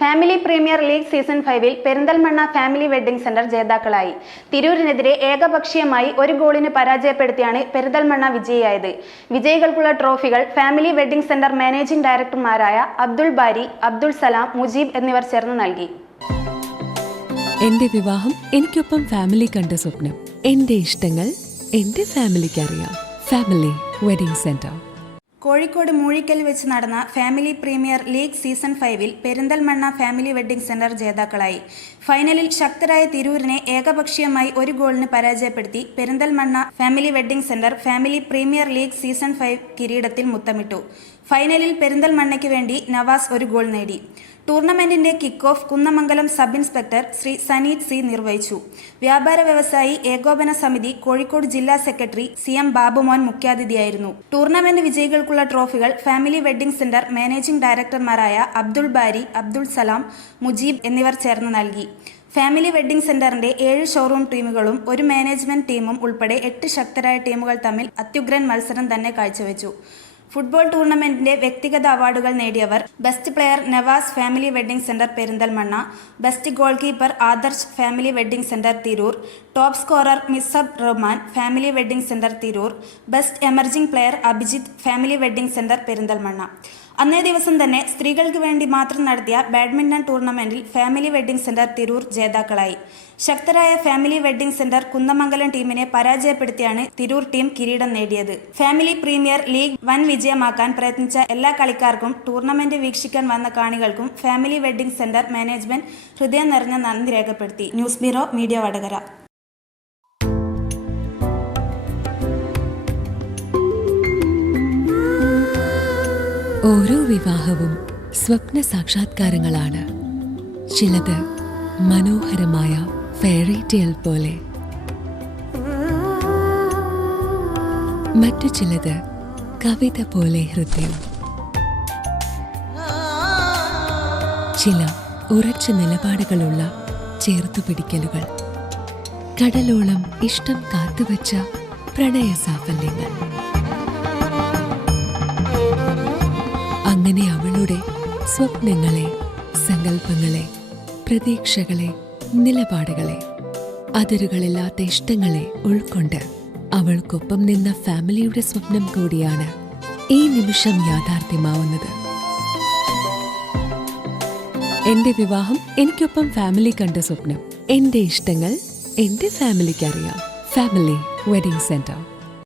Family Premier League season 5-ൽ Perinthalmanna Family Wedding Centre ജേതാക്കളായി. തിരൂരിനെതിരെ ഏകപക്ഷീയമായി 1 ഗോളിന് പരാജയപ്പെടുത്തിയാണ് പെരിന്തൽമണ്ണ വിജയിയായത്. വിജയികൾക്കുള്ള ട്രോഫികൾ ഫാമിലി വെഡ്ഡിംഗ് സെന്റർ മാനേജിംഗ് ഡയറക്ടർമാരായ അബ്ദുൾ ബാരി, അബ്ദുൾ സലാം, മുജീബ് എന്നിവർ ചേർന്ന് നൽകി. എന്റെ വിവാഹം എനിക്കൊപ്പം ഫാമിലി കണ്ട സ്വപ്നം. എന്റെ ഇഷ്ടങ്ങൾ എന്റെ ഫാമിലിക്ക് അറിയാം. Family Wedding Centre. Kozhikode Moozhikkal വെച്ച് നടന്ന ഫാമിലി പ്രീമിയർ ലീഗ് സീസൺ 5-ൽ പെരിന്തൽമണ്ണ ഫാമിലി വെഡ്ഡിംഗ് സെന്റർ ജേതാക്കളായി. ഫൈനലിൽ ശക്തരായ തിരൂരിനെ ഏകപക്ഷീയമായി 1 ഗോളിന് പരാജയപ്പെടുത്തി Perinthalmanna Family Wedding Centre Family Premier League season 5 കിരീടത്തിൽ മുത്തമിട്ടു. ഫൈനലിൽ പെരിന്തൽമണ്ണയ്ക്ക് വേണ്ടി നവാസ് 1 ഗോൾ നേടി. ടൂർണമെന്റിന്റെ kick off Kunnamangalam sub inspector Sree Saneeth C നിർവഹിച്ചു. വ്യാപാര വ്യവസായി ഏകോപന സമിതി കോഴിക്കോട് ജില്ലാ സെക്രട്ടറി CM ബാബുമോൻ മുഖ്യാതിഥിയായിരുന്നു. ടൂർണമെന്റ് വിജയികൾക്കുള്ള ട്രോഫികൾ ഫാമിലി വെഡ്ഡിംഗ് സെന്റർ മാനേജിംഗ് ഡയറക്ടർമാരായ അബ്ദുൾ ബാരി, അബ്ദുൾ സലാം, മുജീബ് എന്നിവർ ചേർന്ന് നൽകി. ഫാമിലി വെഡ്ഡിംഗ് സെന്ററിന്റെ 7 ഷോറൂം ടീമുകളും 1 മാനേജ്മെന്റ് ടീമും ഉൾപ്പെടെ 8 ശക്തരായ ടീമുകൾ തമ്മിൽ അത്യുഗ്രൻ മത്സരം തന്നെ കാഴ്ചവെച്ചു. ഫുട്ബോൾ ടൂർണമെന്റിന്റെ വ്യക്തിഗത അവാർഡുകൾ നേടിയവർ: best player Navas Family Wedding Centre Perinthalmanna, best goal keeper Adarsh Family Wedding Centre Tirur, top scorer Misab Rahman Family Wedding Centre Tirur, best emerging player Abhijith Family Wedding Centre Perinthalmanna. അന്നേ ദിവസം തന്നെ സ്ത്രീകൾക്ക് വേണ്ടി മാത്രം നടത്തിയ ബാഡ്മിന്റൺ ടൂർണമെന്റിൽ ഫാമിലി വെഡ്ഡിംഗ് സെന്റർ തിരൂർ ജേതാക്കളായി. ശക്തരായ ഫാമിലി വെഡ്ഡിംഗ് സെന്റർ കുന്നമംഗലം ടീമിനെ പരാജയപ്പെടുത്തിയാണ് തിരൂർ ടീം കിരീടം നേടിയത്. ഫാമിലി പ്രീമിയർ ലീഗ് വൻ വിജയമാക്കാൻ പ്രയത്നിച്ച എല്ലാ കളിക്കാർക്കും ടൂർണമെന്റ് വീക്ഷിക്കാൻ വന്ന കാണികൾക്കും ഫാമിലി വെഡ്ഡിംഗ് സെന്റർ മാനേജ്മെന്റ് ഹൃദയം നിറഞ്ഞ നന്ദി രേഖപ്പെടുത്തി. News bureau, media Vadakara. ഓരോ വിവാഹവും സ്വപ്ന സാക്ഷാത്കാരങ്ങളാണ്. ചിലത് മനോഹരമായ ഫെയറി ടെയിൽ പോലെ, മറ്റു ചിലത് കവിത പോലെ ഹൃദയം. ചില ഉറച്ച നിലപാടുകളുള്ള ചേർത്തുപിടിക്കലുകൾ, കടലോളം ഇഷ്ടം കാത്തുവച്ച പ്രണയ സാഫല്യങ്ങൾ. അങ്ങനെ അവളുടെ സ്വപ്നങ്ങളെ, സങ്കല്പങ്ങളെ, പ്രതീക്ഷകളെ, നിലപാടുകളെ, അതിരുകളില്ലാത്ത ഇഷ്ടങ്ങളെ ഉൾക്കൊണ്ട് അവൾക്കൊപ്പം നിന്ന ഫാമിലിയുടെ സ്വപ്നം കൂടിയാണ് ഈ നിമിഷം യാഥാർത്ഥ്യമാവുന്നത്. എന്റെ വിവാഹം എനിക്കൊപ്പം ഫാമിലി കണ്ട സ്വപ്നം. എന്റെ ഇഷ്ടങ്ങൾ എന്റെ ഫാമിലിക്ക് അറിയാം. Family Wedding centre.